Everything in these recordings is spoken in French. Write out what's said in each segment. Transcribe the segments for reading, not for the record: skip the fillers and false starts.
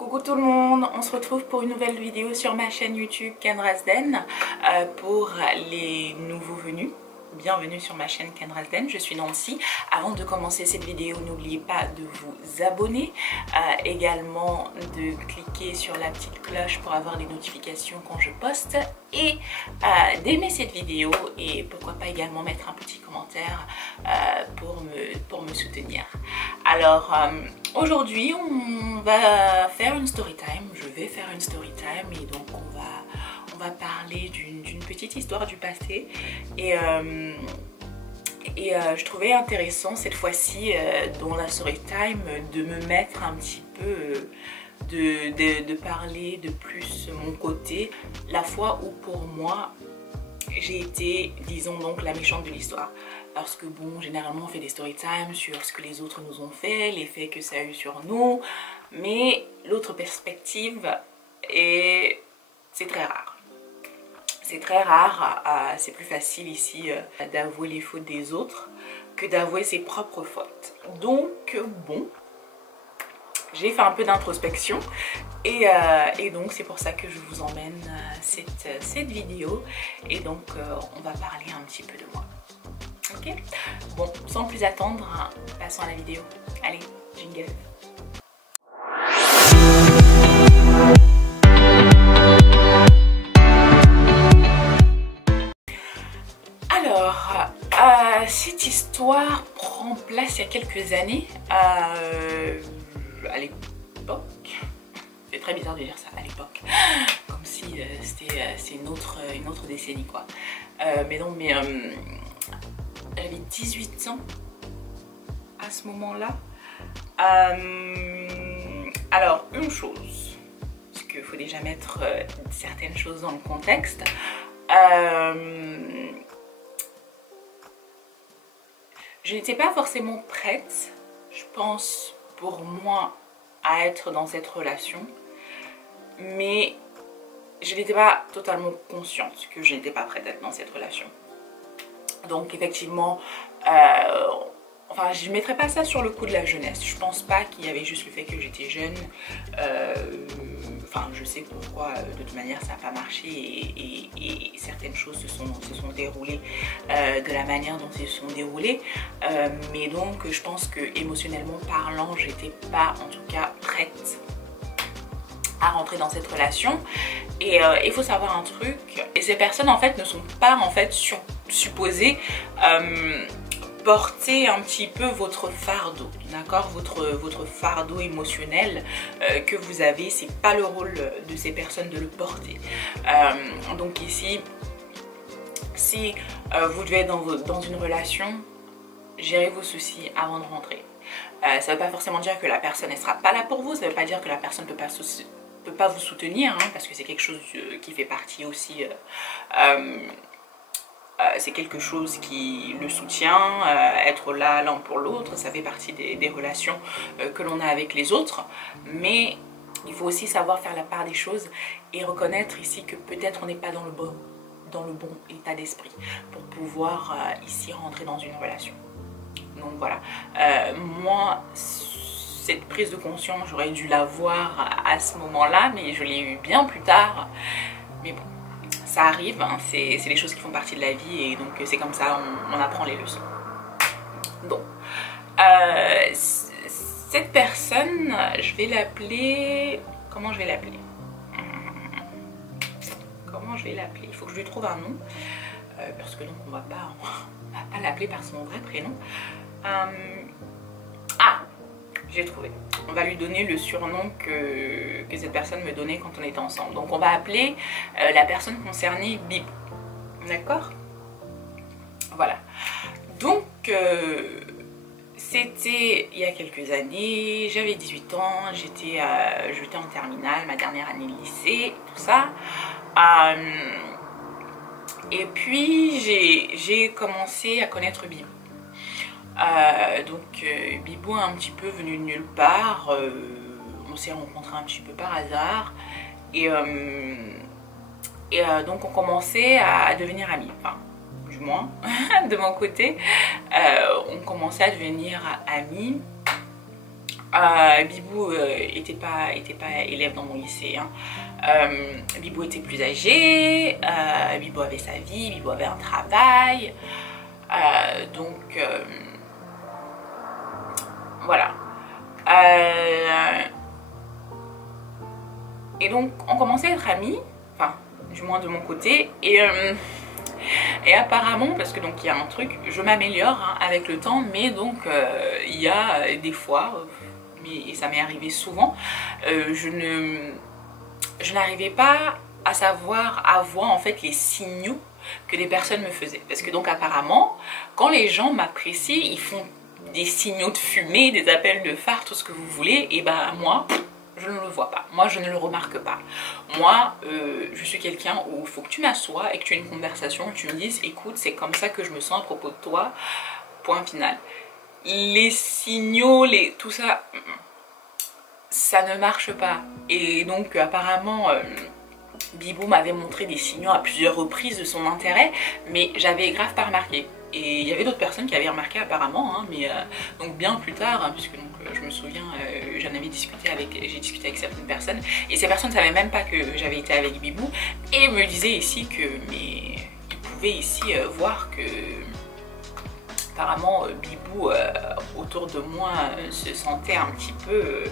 Coucou tout le monde, on se retrouve pour une nouvelle vidéo sur ma chaîne YouTube Kenrazden. Pour les nouveaux venus, bienvenue sur ma chaîne Kenrazden, je suis Nancy. Avant de commencer cette vidéo, n'oubliez pas de vous abonner, également de cliquer sur la petite cloche pour avoir les notifications quand je poste et d'aimer cette vidéo et pourquoi pas également mettre un petit commentaire pour me soutenir. Alors aujourd'hui on va faire une story time, je vais faire une story time et donc on va parler d'une petite histoire du passé et je trouvais intéressant cette fois-ci dans la story time de me mettre un petit peu de parler de plus mon côté, la fois où pour moi j'ai été, disons donc, la méchante de l'histoire. Parce que bon, généralement on fait des story time sur ce que les autres nous ont fait, l'effet que ça a eu sur nous, mais l'autre perspective, et c'est très rare. C'est très rare, c'est plus facile ici d'avouer les fautes des autres que d'avouer ses propres fautes. Donc bon, j'ai fait un peu d'introspection et donc c'est pour ça que je vous emmène cette vidéo et donc on va parler un petit peu de moi. Ok, bon, sans plus attendre, passons à la vidéo. Allez, jingle. Alors, cette histoire prend place il y a quelques années, à l'époque, c'est très bizarre de dire ça, à l'époque, comme si c'est une autre décennie quoi. Mais non, mais j'avais 18 ans à ce moment-là. Alors, une chose, parce qu'il faut déjà mettre certaines choses dans le contexte. Je n'étais pas forcément prête, je pense, pour moi, à être dans cette relation. Mais je n'étais pas totalement consciente que je n'étais pas prête à être dans cette relation. Donc effectivement, enfin je ne mettrais pas ça sur le coup de la jeunesse. Je pense pas qu'il y avait juste le fait que j'étais jeune. Enfin je sais pourquoi de toute manière ça n'a pas marché et certaines choses se sont déroulées de la manière dont elles se sont déroulées. Mais donc je pense que émotionnellement parlant, j'étais pas en tout cas prête à rentrer dans cette relation. Et il faut savoir un truc, et ces personnes en fait ne sont pas en fait supposées porter un petit peu votre fardeau, d'accord, votre fardeau émotionnel que vous avez, c'est pas le rôle de ces personnes de le porter. Donc ici, si vous devez être dans une relation, gérez vos soucis avant de rentrer. Ça veut pas forcément dire que la personne ne sera pas là pour vous, ça veut pas dire que la personne ne peut pas vous soutenir, hein, parce que c'est quelque chose qui fait partie aussi, c'est quelque chose qui le soutient, être là l'un pour l'autre, ça fait partie des relations que l'on a avec les autres, mais il faut aussi savoir faire la part des choses et reconnaître ici que peut-être on n'est pas dans le bon état d'esprit pour pouvoir ici rentrer dans une relation. Donc voilà, moi cette prise de conscience j'aurais dû l'avoir à ce moment-là, mais je l'ai eu bien plus tard. Mais bon, ça arrive, hein, c'est les choses qui font partie de la vie et donc c'est comme ça, on apprend les leçons. Donc, cette personne, je vais l'appeler... Comment je vais l'appeler? Comment je vais l'appeler? Il faut que je lui trouve un nom, parce que donc on va pas l'appeler par son vrai prénom. Ah, j'ai trouvé. On va lui donner le surnom que cette personne me donnait quand on était ensemble. Donc on va appeler la personne concernée Bibou. D'accord? Voilà. Donc c'était il y a quelques années, j'avais 18 ans, j'étais en terminale, ma dernière année de lycée, tout ça. Et puis j'ai commencé à connaître Bibou. Donc Bibou est un petit peu venu de nulle part, on s'est rencontrés un petit peu par hasard et donc on commençait à devenir amis, enfin du moins de mon côté, on commençait à devenir amis Bibou était pas élève dans mon lycée, hein. Bibou était plus âgé, Bibou avait sa vie, Bibou avait un travail, donc voilà. Et donc on commençait à être amis, enfin du moins de mon côté, et apparemment, parce que donc il y a un truc, je m'améliore hein, avec le temps, mais donc il y a des fois, et ça m'est arrivé souvent, je n'arrivais pas à savoir, à voir en fait les signaux que les personnes me faisaient. Parce que donc apparemment, quand les gens m'apprécient, ils font des signaux de fumée, des appels de phare, tout ce que vous voulez, et ben moi, je ne le vois pas. Moi, je ne le remarque pas. Moi, je suis quelqu'un où il faut que tu m'assoies et que tu aies une conversation, que tu me dises, écoute, c'est comme ça que je me sens à propos de toi, point final. Les signaux, tout ça, ça ne marche pas. Et donc, apparemment, Bibou m'avait montré des signaux à plusieurs reprises de son intérêt, mais j'avais grave pas remarqué. Et il y avait d'autres personnes qui avaient remarqué apparemment, hein, mais donc bien plus tard, hein, puisque donc, je me souviens, j'ai discuté avec certaines personnes, et ces personnes ne savaient même pas que j'avais été avec Bibou, et me disaient ici que, mais ils pouvaient ici voir que apparemment Bibou autour de moi se sentait un petit peu,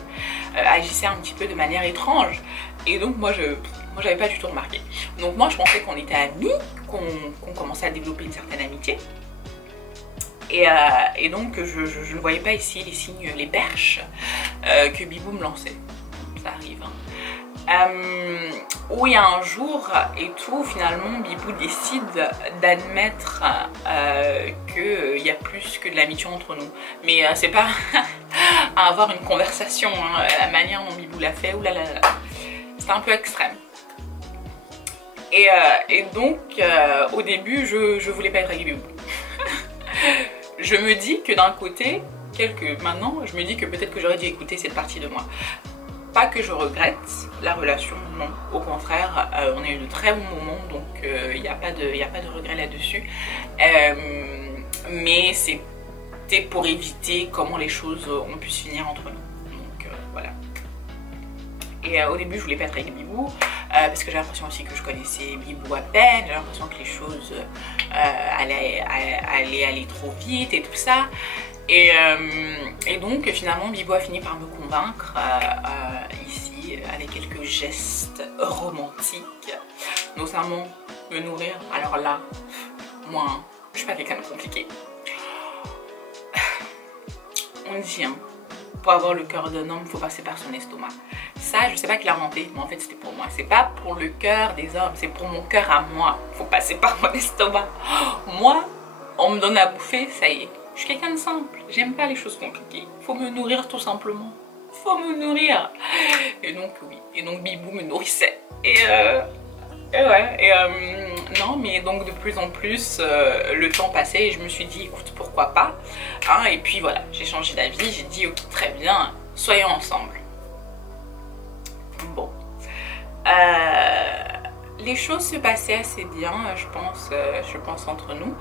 agissait un petit peu de manière étrange, et donc moi j'avais pas du tout remarqué. Donc moi je pensais qu'on était amis, qu'on commençait à développer une certaine amitié. Et donc je ne voyais pas ici les signes, les perches que Bibou me lançait. Ça arrive. Hein. Où il y a un jour et tout, finalement Bibou décide d'admettre qu'il y a plus que de l'amitié entre nous. Mais c'est pas à avoir une conversation, hein, la manière dont Bibou l'a fait, oulala, c'était un peu extrême. Et donc au début je voulais pas être avec Bibou. Je me dis que d'un côté, maintenant, je me dis que peut-être que j'aurais dû écouter cette partie de moi. Pas que je regrette la relation, non. Au contraire, on a eu de très bons moments, donc il n'y a pas de regret là-dessus. Mais c'était pour éviter comment les choses ont pu se finir entre nous. Donc voilà. Et au début, je voulais pas être avec Bibou, parce que j'ai l'impression aussi que je connaissais Bibou à peine, j'ai l'impression que les choses allaient aller trop vite et tout ça. Et donc finalement, Bibou a fini par me convaincre ici, avec quelques gestes romantiques, notamment me nourrir. Alors là, moi, je suis pas quelqu'un de compliqué. On dit, hein, pour avoir le cœur d'un homme, il faut passer par son estomac. Ça, je sais pas qui l'a inventé, mais en fait c'était pour moi. C'est pas pour le cœur des hommes, c'est pour mon cœur à moi. Il faut passer par mon estomac. Moi, on me donne à bouffer, ça y est. Je suis quelqu'un de simple, j'aime pas les choses compliquées. Il faut me nourrir tout simplement. Il faut me nourrir. Et donc oui, et donc Bibou me nourrissait. Non, mais donc de plus en plus, le temps passait et je me suis dit, écoute, pourquoi pas, hein, et puis voilà, j'ai changé d'avis, j'ai dit, ok, très bien, soyons ensemble. Bon. Les choses se passaient assez bien, je pense entre nous.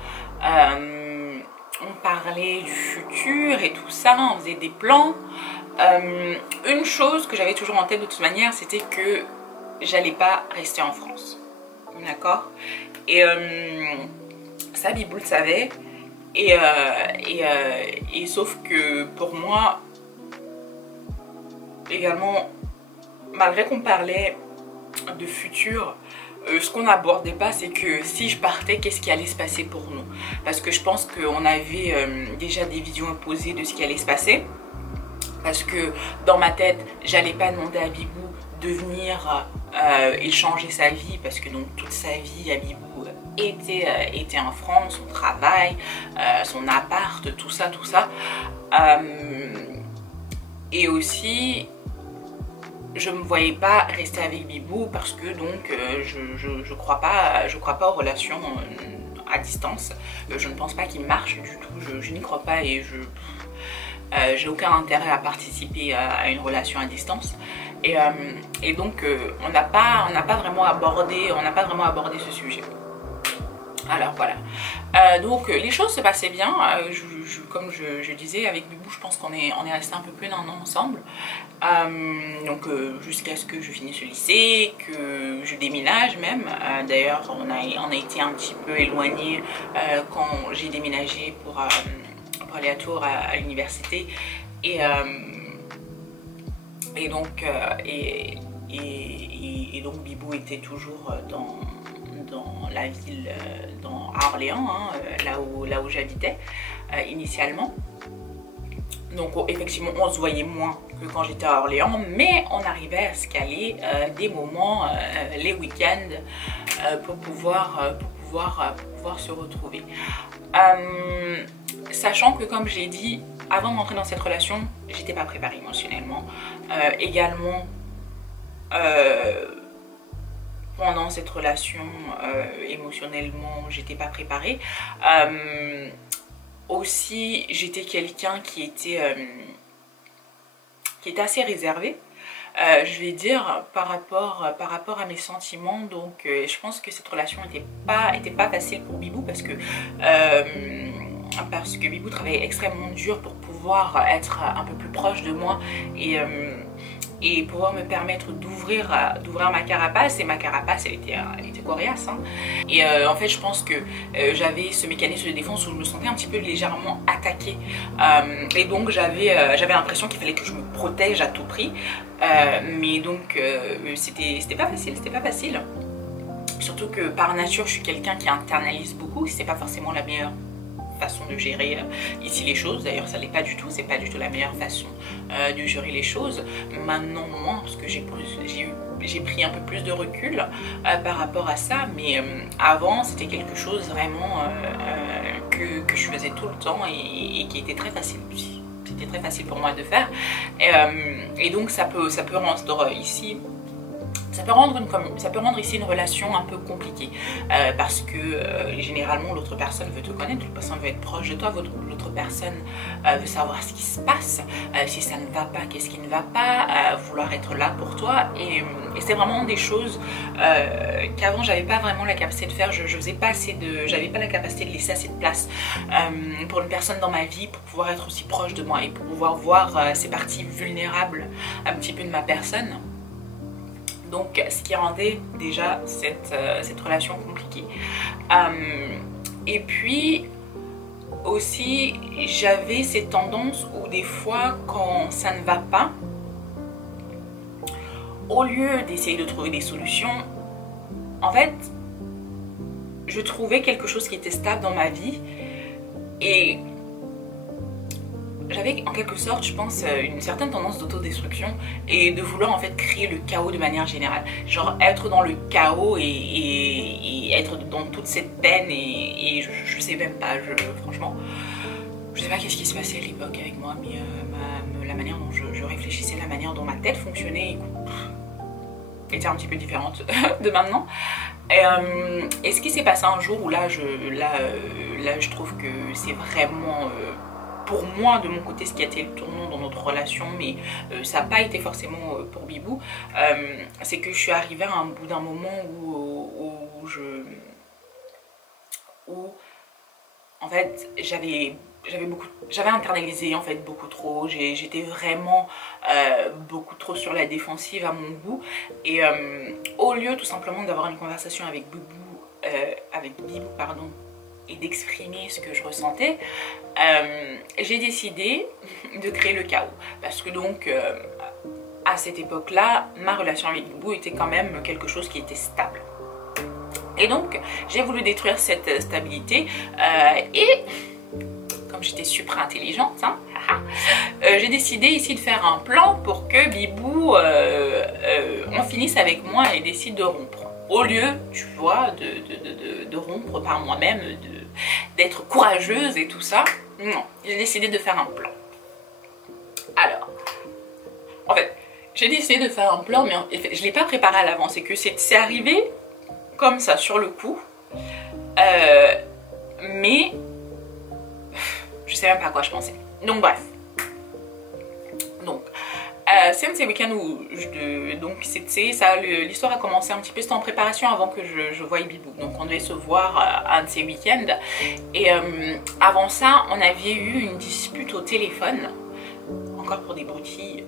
On parlait du futur et tout ça, on faisait des plans. Une chose que j'avais toujours en tête de toute manière, c'était que j'allais pas rester en France. D'accord? Et ça, Bibou le savait. Et sauf que pour moi, également, malgré qu'on parlait de futur, ce qu'on n'abordait pas, c'est que si je partais, qu'est-ce qui allait se passer pour nous? Parce que je pense qu'on avait déjà des visions opposées de ce qui allait se passer. Parce que dans ma tête, j'allais pas demander à Bibou de venir et changer sa vie, parce que donc toute sa vie à Bibou était en France, son travail, son appart, tout ça. Et aussi, je me voyais pas rester avec Bibou parce que donc je crois pas aux relations à distance. Je ne pense pas qu'il marche du tout, je n'y crois pas et j'ai aucun intérêt à participer à une relation à distance. Et donc on n'a pas vraiment abordé ce sujet. Alors voilà, donc les choses se passaient bien, comme je disais avec Bibou, je pense qu'on est resté un peu plus d'un an ensemble, donc jusqu'à ce que je finisse le lycée, que je déménage même. D'ailleurs on a été un petit peu éloignés quand j'ai déménagé pour aller à Tours à l'université, et donc Bibou était toujours dans la ville, à Orléans, hein, là où j'habitais initialement. Donc effectivement on se voyait moins que quand j'étais à Orléans, mais on arrivait à se caler des moments, les week-ends, pour pouvoir se retrouver. Sachant que, comme j'ai dit, avant d'entrer dans cette relation, j'étais pas préparée émotionnellement. Également, pendant cette relation, émotionnellement, j'étais pas préparée. Aussi, j'étais quelqu'un qui était assez réservé. Je vais dire par rapport à mes sentiments. Donc je pense que cette relation était pas facile pour Bibou, parce que Bibou travaillait extrêmement dur pour pouvoir être un peu plus proche de moi et pouvoir me permettre d'ouvrir ma carapace. Et ma carapace, elle était coriace, hein. Et en fait je pense que j'avais ce mécanisme de défense où je me sentais un petit peu légèrement attaquée, et donc j'avais l'impression qu'il fallait que je me protège à tout prix, mais donc c'était pas facile, surtout que par nature je suis quelqu'un qui internalise beaucoup. C'est pas forcément la meilleure façon de gérer ici les choses, d'ailleurs ça l'est pas du tout, c'est pas du tout la meilleure façon de gérer les choses maintenant, moins, parce que j'ai pris un peu plus de recul par rapport à ça, mais avant c'était quelque chose vraiment que je faisais tout le temps et qui était très facile aussi. C'était très facile pour moi de faire, et donc ça peut rendre ici. Ça peut rendre ici une relation un peu compliquée, parce que généralement l'autre personne veut te connaître, l'autre personne veut être proche de toi, l'autre personne veut savoir ce qui se passe, si ça ne va pas, qu'est-ce qui ne va pas, vouloir être là pour toi, et c'est vraiment des choses qu'avant j'avais pas vraiment la capacité de faire. J'avais pas la capacité de laisser assez de place pour une personne dans ma vie, pour pouvoir être aussi proche de moi et pour pouvoir voir ces parties vulnérables un petit peu de ma personne. Donc ce qui rendait déjà cette relation compliquée. Et puis aussi j'avais cette tendance où des fois quand ça ne va pas, au lieu d'essayer de trouver des solutions, en fait je trouvais quelque chose qui était stable dans ma vie, et j'avais en quelque sorte, je pense, une certaine tendance d'autodestruction et de vouloir en fait créer le chaos de manière générale. Genre être dans le chaos et être dans toute cette peine, et je sais même pas, franchement, je sais pas qu'est-ce qui se passait à l'époque avec moi, mais la manière dont je réfléchissais, la manière dont ma tête fonctionnait était un petit peu différente de maintenant. Et ce qui s'est passé un jour où là je trouve que c'est vraiment... pour moi, de mon côté, ce qui a été le tournant dans notre relation, mais ça n'a pas été forcément pour Bibou, c'est que je suis arrivée à un bout d'un moment où en fait j'avais internalisé en fait beaucoup trop. J'étais vraiment beaucoup trop sur la défensive à mon goût, et au lieu tout simplement d'avoir une conversation avec Bibou, pardon, et d'exprimer ce que je ressentais, j'ai décidé de créer le chaos, parce que donc à cette époque là ma relation avec Bibou était quand même quelque chose qui était stable, et donc j'ai voulu détruire cette stabilité, et comme j'étais super intelligente, hein, j'ai décidé ici de faire un plan pour que Bibou en finisse avec moi et décide de rompre. Au lieu, tu vois, de rompre par moi-même, d'être courageuse et tout ça, non, j'ai décidé de faire un plan. Alors, en fait, j'ai décidé de faire un plan, mais en fait, je ne l'ai pas préparé à l'avance. C'est que c'est arrivé comme ça, sur le coup, mais je sais même pas à quoi je pensais. Donc bref, donc c'est un de ces week-ends où donc c'était ça, l'histoire a commencé un petit peu, c'était en préparation avant que je voie Bibou. Donc on devait se voir un de ces week-ends. Et avant ça, on avait eu une dispute au téléphone, encore pour des broutilles.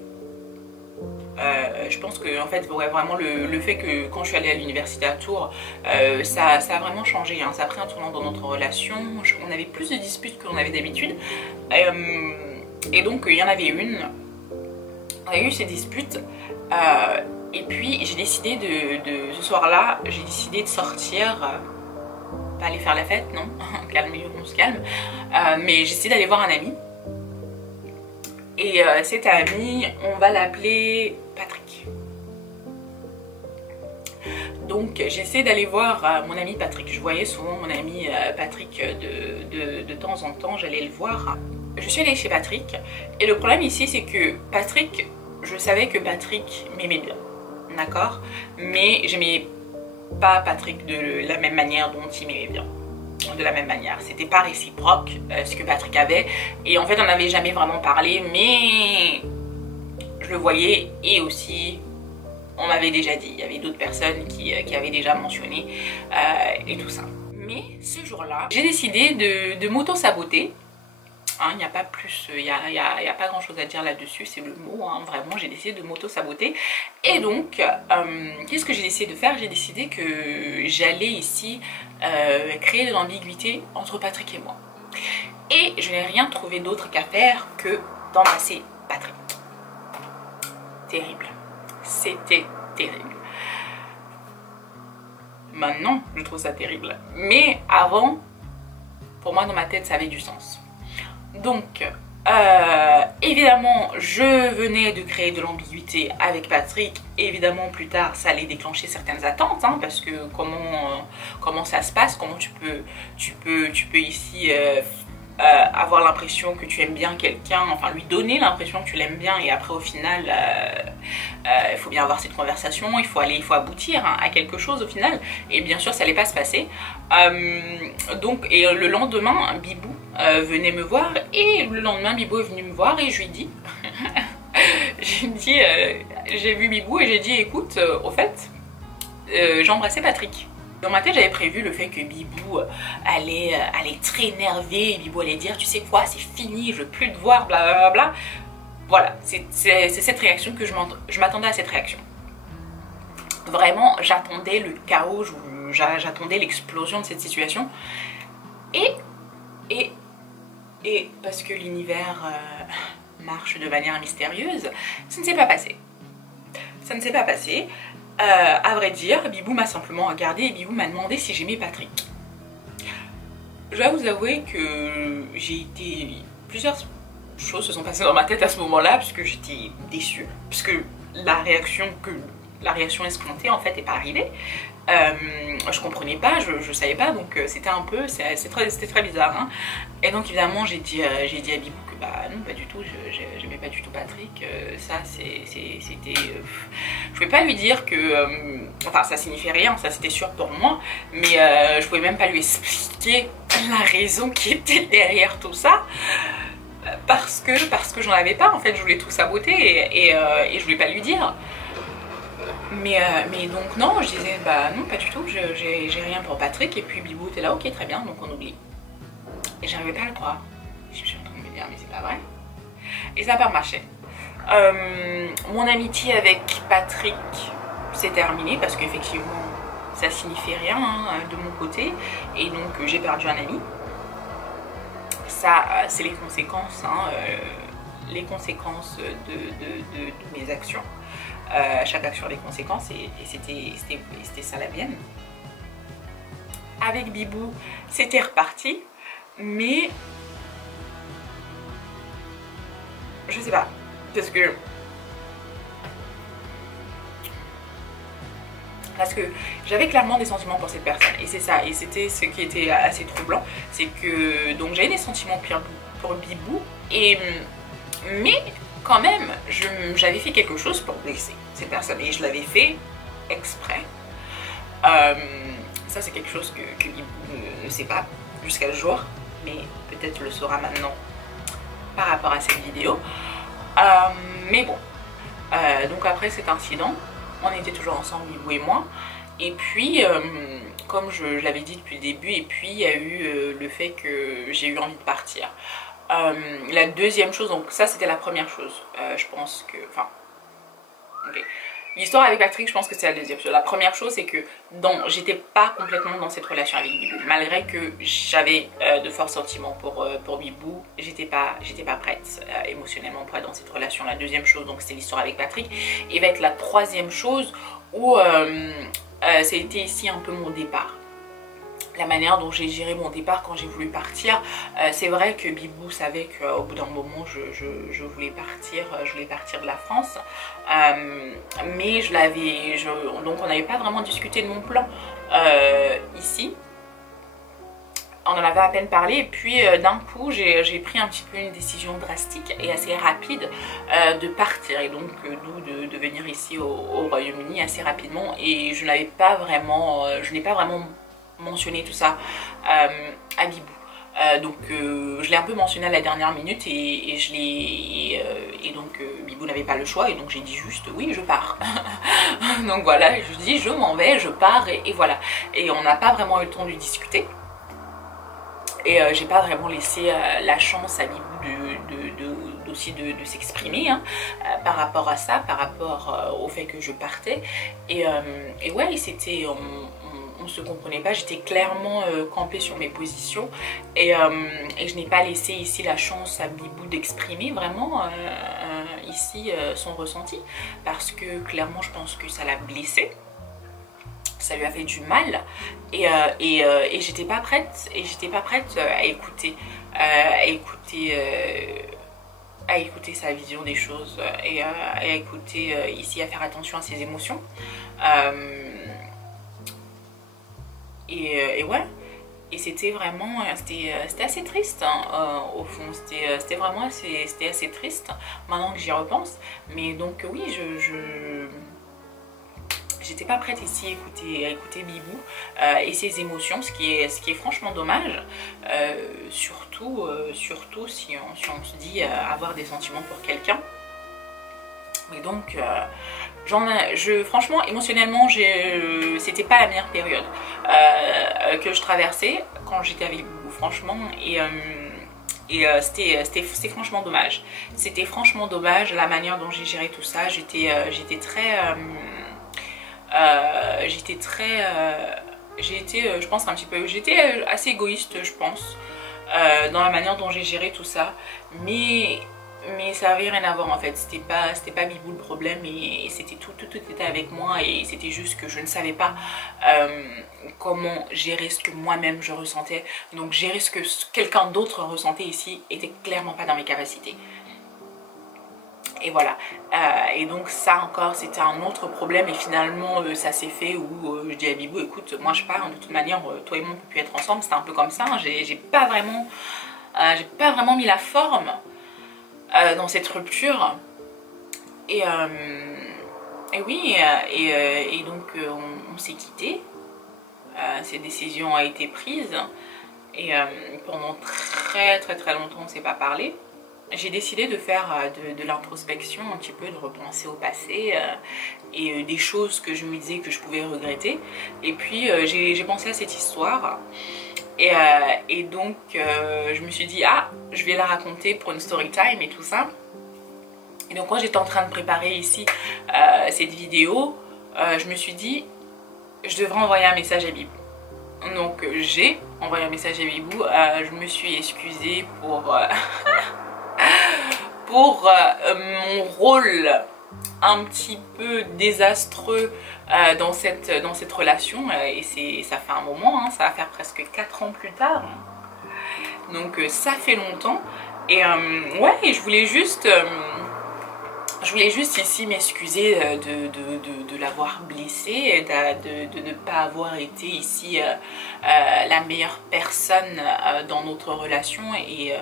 Je pense que en fait, ouais, vraiment le fait que quand je suis allée à l'université à Tours, ça a vraiment changé, hein. Ça a pris un tournant dans notre relation. On avait plus de disputes qu'on avait d'habitude. Et donc il y en avait une. On a eu ces disputes. Et puis j'ai décidé ce soir-là, j'ai décidé de sortir. Pas aller faire la fête, non. Calmez-vous, on se calme. Mais j'ai décidé d'aller voir un ami. Et cet ami, on va l'appeler Patrick. Donc j'essaie d'aller voir mon ami Patrick. Je voyais souvent mon ami Patrick de temps en temps, j'allais le voir. Je suis allée chez Patrick et le problème ici c'est que Patrick, je savais que Patrick m'aimait bien, d'accord? Mais j'aimais pas Patrick de la même manière dont il m'aimait bien. De la même manière, c'était pas réciproque ce que Patrick avait, et en fait on n'avait jamais vraiment parlé, mais je le voyais, et aussi on m'avait déjà dit, il y avait d'autres personnes qui avaient déjà mentionné et tout ça. Mais ce jour-là, j'ai décidé de m'auto-saboter. Il n'y a pas plus, il y a pas grand chose à dire là-dessus, c'est le mot, hein, vraiment j'ai décidé de m'auto-saboter. Et donc, qu'est-ce que j'ai décidé de faire? J'ai décidé que j'allais ici créer de l'ambiguïté entre Patrick et moi. Et je n'ai rien trouvé d'autre qu'à faire que d'embrasser Patrick. Terrible. C'était terrible. Maintenant, je trouve ça terrible. Mais avant, pour moi dans ma tête, ça avait du sens. Donc, évidemment, je venais de créer de l'ambiguïté avec Patrick. Évidemment, plus tard, ça allait déclencher certaines attentes, hein, parce que comment ça se passe, comment tu peux ici avoir l'impression que tu aimes bien quelqu'un, enfin lui donner l'impression que tu l'aimes bien, et après au final, il faut bien avoir cette conversation, il faut aboutir, hein, à quelque chose au final, et bien sûr ça n'allait pas se passer. Donc, et le lendemain, Bibou venait me voir, et le lendemain Bibou est venu me voir et je lui ai dit j'ai vu Bibou et j'ai dit écoute, au fait j'ai embrassé Patrick. Dans ma tête, j'avais prévu le fait que Bibou allait très énerver, Bibou allait dire tu sais quoi, c'est fini, je veux plus te voir, blablabla. Voilà, c'est cette réaction que je m'attendais à cette réaction. Vraiment, j'attendais le chaos, j'attendais l'explosion de cette situation. Et parce que l'univers marche de manière mystérieuse, ça ne s'est pas passé. Ça ne s'est pas passé. À vrai dire, Bibou m'a simplement regardé et Bibou m'a demandé si j'aimais Patrick. Je dois vous avouer que plusieurs choses se sont passées dans ma tête à ce moment-là, puisque j'étais déçue, puisque la réaction escomptée en fait n'est pas arrivée. Je comprenais pas, je savais pas, donc c'était très bizarre, hein. Et donc évidemment j'ai dit à Bibou que bah non, pas du tout, j'aimais pas du tout Patrick, ça c'était je pouvais pas lui dire que enfin ça signifiait rien, ça c'était sûr pour moi, mais je pouvais même pas lui expliquer la raison qui était derrière tout ça, parce que j'en avais pas, en fait je voulais tout saboter et je voulais pas lui dire. Mais donc non, je disais bah non, pas du tout, j'ai rien pour Patrick, et puis Bibou était là, ok très bien, donc on oublie. Et j'arrivais pas à le croire. Je me suis en train de me dire mais c'est pas vrai. Et ça n'a pas marché. Mon amitié avec Patrick s'est terminée parce qu'effectivement ça signifiait rien, hein, de mon côté, et donc j'ai perdu un ami. Ça c'est les conséquences, hein, les conséquences de mes actions. Chaque action a des conséquences, et c'était ça la mienne. Avec Bibou, c'était reparti, mais je sais pas, parce que j'avais clairement des sentiments pour cette personne, et c'est ça, et c'était ce qui était assez troublant, c'est que donc j'avais des sentiments pour Bibou, mais quand même j'avais fait quelque chose pour blesser cette personne, et je l'avais fait exprès. Ça c'est quelque chose que Bibou ne sait pas jusqu'à le jour, mais peut-être le saura maintenant par rapport à cette vidéo. Mais bon, Donc après cet incident, on était toujours ensemble, Bibou et moi. Et puis, comme je l'avais dit depuis le début, et puis il y a eu le fait que j'ai eu envie de partir. La deuxième chose, donc ça c'était la première chose, je pense que, enfin, okay. L'histoire avec Patrick, je pense que c'est la deuxième chose. La première chose, c'est que j'étais pas complètement dans cette relation avec Bibou. Malgré que j'avais de forts sentiments pour Bibou, j'étais pas prête émotionnellement pour être dans cette relation. La deuxième chose, donc c'est l'histoire avec Patrick. Et va être la troisième chose où ça a été ici un peu mon départ. La manière dont j'ai géré mon départ quand j'ai voulu partir. C'est vrai que Bibou savait qu'au bout d'un moment je voulais partir de la France, mais donc on n'avait pas vraiment discuté de mon plan ici. On en avait à peine parlé et puis d'un coup j'ai pris un petit peu une décision drastique et assez rapide de partir, et donc d'où de venir ici au Royaume-Uni assez rapidement, et je n'ai pas vraiment mentionné tout ça à Bibou. Donc je l'ai un peu mentionné à la dernière minute et donc Bibou n'avait pas le choix, et donc j'ai dit juste oui, je pars. Donc voilà, je dis je m'en vais, je pars, et voilà. Et on n'a pas vraiment eu le temps de discuter. Et j'ai pas vraiment laissé la chance à Bibou aussi de s'exprimer par rapport à ça, par rapport au fait que je partais. Et ouais, c'était... on se comprenait pas, j'étais clairement campée sur mes positions, et je n'ai pas laissé ici la chance à Bibou d'exprimer vraiment ici son ressenti, parce que clairement je pense que ça l'a blessé, ça lui a fait du mal, et j'étais pas prête, à écouter sa vision des choses, et à écouter ici, à faire attention à ses émotions. Et ouais, et c'était vraiment, c'était assez triste au fond, c'était vraiment assez triste maintenant que j'y repense. Mais donc oui, j'étais pas prête ici à écouter Bibou et ses émotions, ce qui est franchement dommage, surtout si on se dit avoir des sentiments pour quelqu'un. Et donc franchement émotionnellement c'était pas la meilleure période que je traversais quand j'étais avec Bibou, franchement, et c'était franchement dommage. C'était franchement dommage la manière dont j'ai géré tout ça. J'étais je pense un petit peu, j'étais assez égoïste, je pense, dans la manière dont j'ai géré tout ça, mais ça avait rien à voir en fait. C'était pas Bibou le problème, et c'était tout était avec moi, et c'était juste que je ne savais pas comment gérer ce que moi-même je ressentais. Donc gérer ce que quelqu'un d'autre ressentait ici était clairement pas dans mes capacités. Et voilà, et donc ça encore c'était un autre problème, et finalement ça s'est fait où je dis à Bibou, écoute, moi je pars, de toute manière toi et moi on peut plus être ensemble. C'était un peu comme ça, j'ai pas vraiment mis la forme dans cette rupture, et oui, et donc on s'est quitté, cette décision a été prise, et pendant très longtemps on ne s'est pas parlé. J'ai décidé de faire de l'introspection un petit peu, de repenser au passé et des choses que je me disais que je pouvais regretter. Et puis j'ai pensé à cette histoire, et donc je me suis dit ah, je vais la raconter pour une story time et tout ça. Et donc quand j'étais en train de préparer ici cette vidéo, je me suis dit je devrais envoyer un message à Bibou. Donc j'ai envoyé un message à Bibou, je me suis excusée pour mon rôle un petit peu désastreux dans cette relation, et ça fait un moment, ça va faire presque 4 ans plus tard, donc ça fait longtemps. Et ouais, et je voulais juste ici m'excuser de l'avoir blessée, de ne pas avoir été ici la meilleure personne dans notre relation, et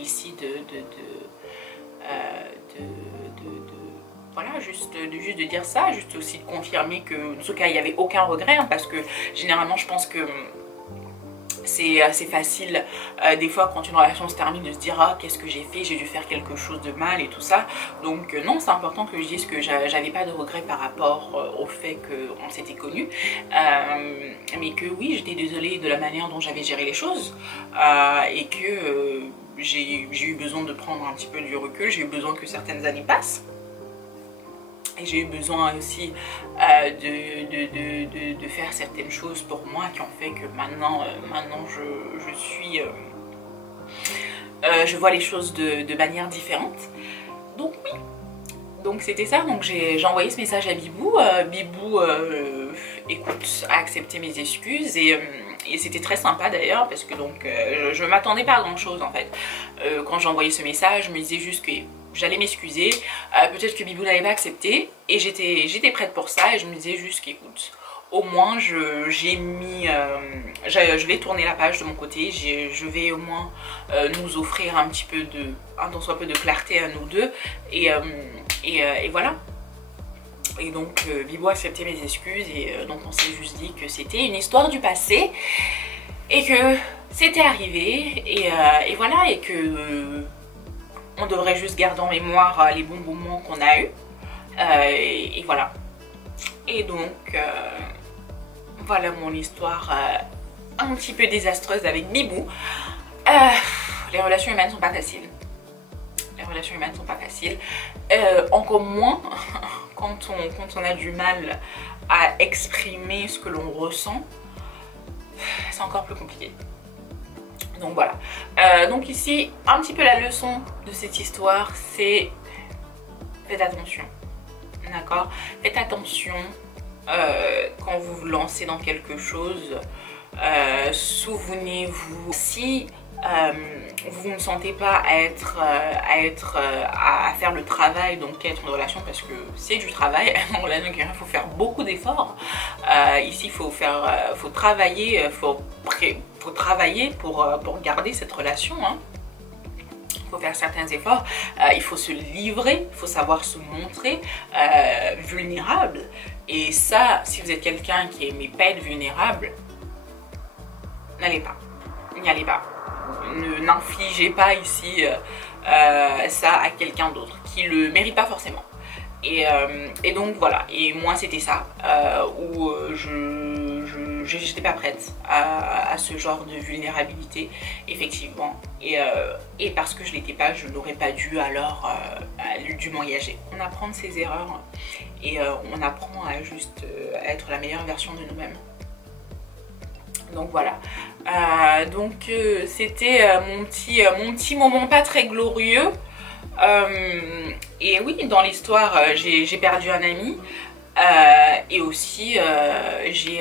ici voilà, juste de dire ça, juste aussi de confirmer que en tout cas il n'y avait aucun regret, parce que généralement je pense que c'est assez facile des fois quand une relation se termine de se dire ah qu'est-ce que j'ai fait, j'ai dû faire quelque chose de mal et tout ça. Donc non, c'est important que je dise que j'avais pas de regrets par rapport au fait qu'on s'était connus, mais que oui, j'étais désolée de la manière dont j'avais géré les choses, et que j'ai eu besoin de prendre un petit peu du recul, j'ai eu besoin que certaines années passent. Et j'ai eu besoin aussi de faire certaines choses pour moi qui ont fait que maintenant je vois les choses de manière différente. Donc oui, donc c'était ça. Donc j'ai envoyé ce message à Bibou. Bibou, écoute, a accepté mes excuses et c'était très sympa d'ailleurs parce que donc je m'attendais pas à grand chose en fait. Quand j'ai envoyé ce message, je me disais juste que j'allais m'excuser, peut-être que Bibou n'avait pas accepté et j'étais prête pour ça et je me disais juste qu'écoute, au moins je vais tourner la page de mon côté, je vais au moins nous offrir un petit peu tant soit peu de clarté à nous deux et voilà. Et donc Bibou a accepté mes excuses et donc on s'est juste dit que c'était une histoire du passé et que c'était arrivé et voilà, et que on devrait juste garder en mémoire les bons moments qu'on a eus. Et voilà. Et donc, voilà mon histoire un petit peu désastreuse avec Bibou. Les relations humaines sont pas faciles. Les relations humaines sont pas faciles. Encore moins quand on a du mal à exprimer ce que l'on ressent. C'est encore plus compliqué. Donc voilà, donc ici un petit peu la leçon de cette histoire, c'est faites attention, d'accord? Faites attention quand vous vous lancez dans quelque chose. Souvenez-vous, si vous ne sentez pas à faire le travail, donc être en relation, parce que c'est du travail, il faut faire beaucoup d'efforts. Ici il faut travailler, faut travailler pour garder cette relation, hein. Il faut faire certains efforts, il faut se livrer, il faut savoir se montrer vulnérable. Et ça, si vous êtes quelqu'un qui n'aimait pas être vulnérable, n'allez pas, n'y allez pas. N'infligez pas ici ça à quelqu'un d'autre qui le mérite pas forcément. Et donc voilà, et moi c'était ça, où j'étais pas prête à ce genre de vulnérabilité, effectivement, et parce que je l'étais pas, je n'aurais pas dû alors dû m'engager. On apprend de ses erreurs et on apprend à juste être la meilleure version de nous-mêmes. Donc voilà, c'était mon petit moment pas très glorieux. Et oui, dans l'histoire, j'ai perdu un ami, et aussi j'ai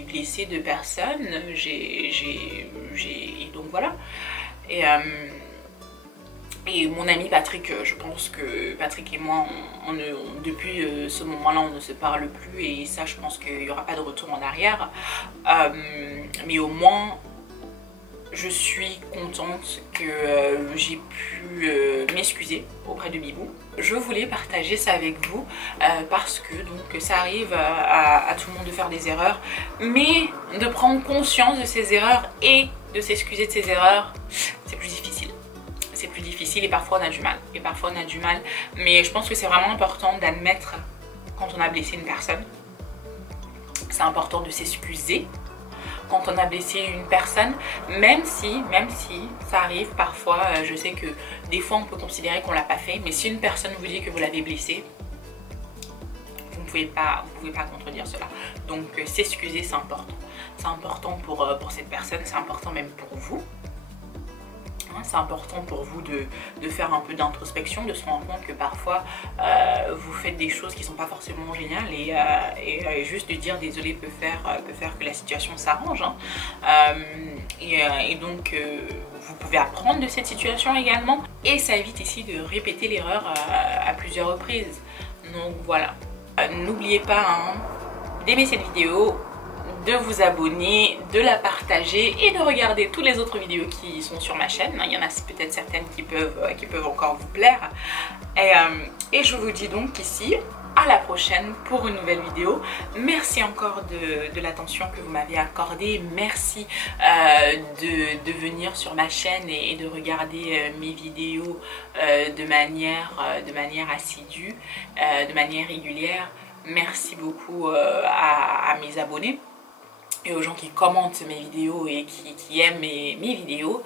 blessé 2 personnes, et donc voilà. Et mon ami Patrick, je pense que Patrick et moi, depuis ce moment-là, on ne se parle plus, et ça, je pense qu'il n'y aura pas de retour en arrière. Mais au moins, je suis contente que j'ai pu m'excuser auprès de Bibou. Je voulais partager ça avec vous parce que donc ça arrive à tout le monde de faire des erreurs, mais de prendre conscience de ses erreurs et de s'excuser de ses erreurs, c'est plus difficile. C'est plus difficile et parfois on a du mal. Mais je pense que c'est vraiment important d'admettre quand on a blessé une personne. C'est important de s'excuser quand on a blessé une personne, même si ça arrive parfois, je sais que des fois on peut considérer qu'on l'a pas fait, mais si une personne vous dit que vous l'avez blessé, vous ne pouvez pas contredire cela. Donc s'excuser, c'est important. C'est important pour cette personne, c'est important même pour vous. C'est important pour vous de faire un peu d'introspection, de se rendre compte que parfois vous faites des choses qui ne sont pas forcément géniales, et juste de dire désolé peut faire que la situation s'arrange, hein. Et donc vous pouvez apprendre de cette situation également, et ça évite ici de répéter l'erreur à plusieurs reprises. Donc voilà, n'oubliez pas, hein, d'aimer cette vidéo, de vous abonner, de la partager et de regarder toutes les autres vidéos qui sont sur ma chaîne. Il y en a peut-être certaines qui peuvent encore vous plaire. Et je vous dis donc ici à la prochaine pour une nouvelle vidéo. Merci encore de l'attention que vous m'avez accordée. Merci de venir sur ma chaîne et de regarder mes vidéos de manière assidue, de manière régulière. Merci beaucoup à mes abonnés et aux gens qui commentent mes vidéos et qui aiment mes vidéos.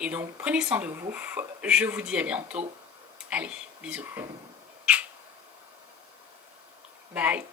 Et donc prenez soin de vous. Je vous dis à bientôt. Allez, bisous. Bye.